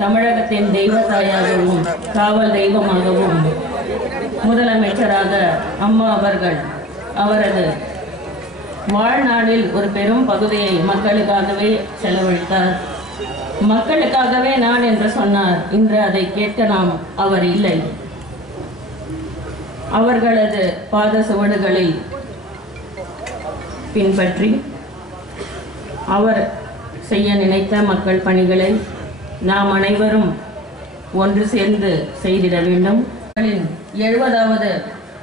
தமிழகத்தின் தெய்வத்தாயாகவும் காவல் தெய்வமாகவும் முதலமைச்சராக அம்மா அவர்கள் அவரது வாழ்நாளில் ஒரு பெரும் பகுதியை மக்களுக்காகவே செலவழித்தார். மக்களுக்காகவே நான் என்று சொன்னார். இன்று அதை கேட்க நாம் அவர் இல்லை. அவர்களது பாத சுவடுகளில் பின்பற்றி அவர் செய்ய நினைத்த மக்கள் பணிகளை நாம் அனைவரும் ஒன்று சேர்ந்து செய்திட வேண்டும். எழுபதாவது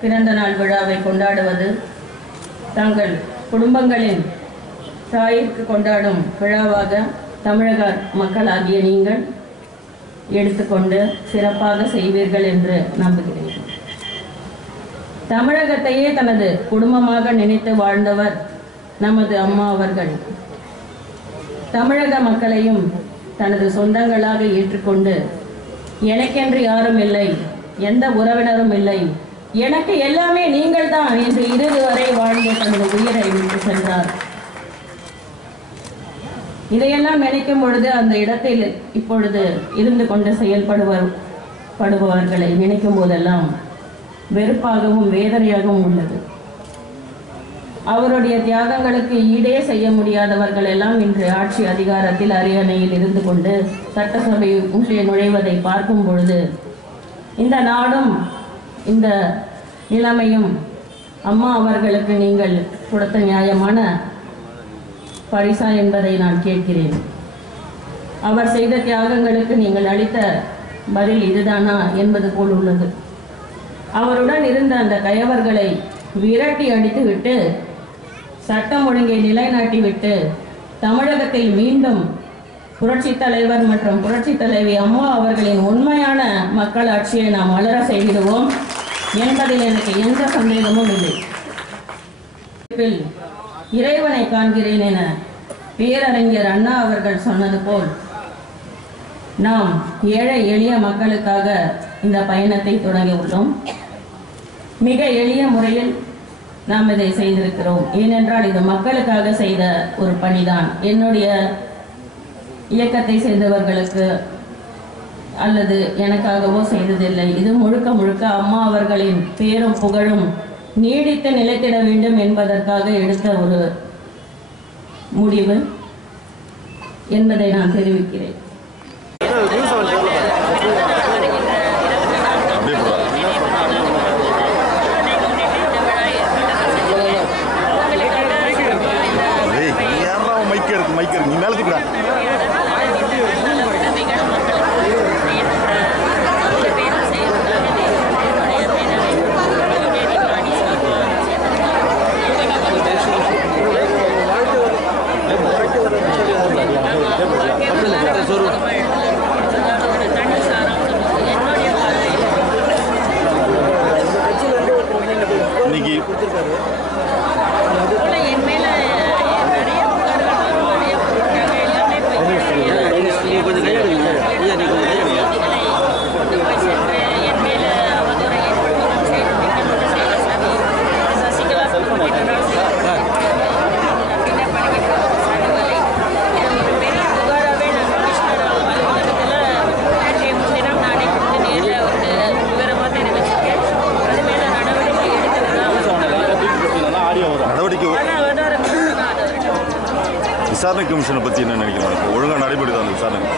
பிறந்த நாள் விழாவை கொண்டாடுவது. தங்கள் குடும்பங்களின் தாயிற்கு கொண்டாடும் விழாவாக தமிழக மக்களாகிய நீங்கள் எடுத்துக்கொண்டு சிறப்பாக செய்வீர்கள் என்று நம்புகிறேன். தமிழகத்தையே தனது குடும்பமாக நினைத்து வாழ்ந்தவர் நமது அம்மா அவர்கள். தமிழக மக்களையும் தனது சொந்தங்களாக ஏற்றுக்கொண்டு எனக்கென்று யாரும் இல்லை எந்த உறவினரும் இல்லை எனக்கு எல்லாமே நீங்கள் தான் என்று இறுதி வரை வாழ்ந்த தனது உயிரை விட்டு சென்றார். இதையெல்லாம் நினைக்கும் பொழுது அந்த இடத்தில் இப்பொழுது இருந்து கொண்டு செயல்படுவர் படுபவர்களை நினைக்கும் போதெல்லாம் வெறுப்பாகவும் வேதனையாகவும் உள்ளது. அவருடைய தியாகங்களுக்கு ஈடே செய்ய முடியாதவர்கள் எல்லாம் இன்று ஆட்சி அதிகாரத்தில் அரியணையில் இருந்து கொண்டு சட்டசபை உள்ளே நுழைவதை பார்க்கும் பொழுது இந்த நாடும் இந்த நிலைமையும் அம்மா அவர்களுக்கு நீங்கள் கொடுத்த நியாயமான பரிசா என்பதை நான் கேட்கிறேன். அவர் செய்த தியாகங்களுக்கு நீங்கள் அளித்த பதில் இதுதானா என்பது போல் உள்ளது. அவருடன் இருந்த அந்த கயவர்களை விரட்டி அடித்துவிட்டு சட்டம் ஒழுங்கை நிலைநாட்டிவிட்டு தமிழகத்தில் மீண்டும் புரட்சி தலைவர் மற்றும் புரட்சி தலைவி அம்மா அவர்களின் உண்மையான மக்கள் ஆட்சியை நாம் வளர செய்திடுவோம் என்பதில் எனக்கு எந்த சந்தேகமும் இல்லை. இறைவனை காண்கிறேன் என பேரறிஞர் அண்ணா அவர்கள் சொன்னது போல் நாம் ஏழை எளிய மக்களுக்காக இந்த பயணத்தை தொடங்கியுள்ளோம். மிக எளிய முறையில் நாம் இதை செய்திருக்கிறோம். ஏனென்றால் இது மக்களுக்காக செய்த ஒரு பணிதான். என்னுடைய இயக்கத்தை செய்தவர்களுக்கு அல்லது எனக்காகவோ செய்ததில்லை. இது முழுக்க முழுக்க அம்மா அவர்களின் பேரும் புகழும் நீடித்து நிலைத்திட வேண்டும் என்பதற்காக எடுத்த ஒரு முடிவு என்பதை நான் தெரிவிக்கிறேன். இன்னைக்கு விசாரணை கமிஷனை பத்தி என்ன நினைக்கிறாங்க? இப்போ ஒழுங்கா நடைபெறுது அந்த விசாரணை?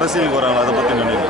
அரசியலுக்கு வராங்களா அதை பற்றி நினைவு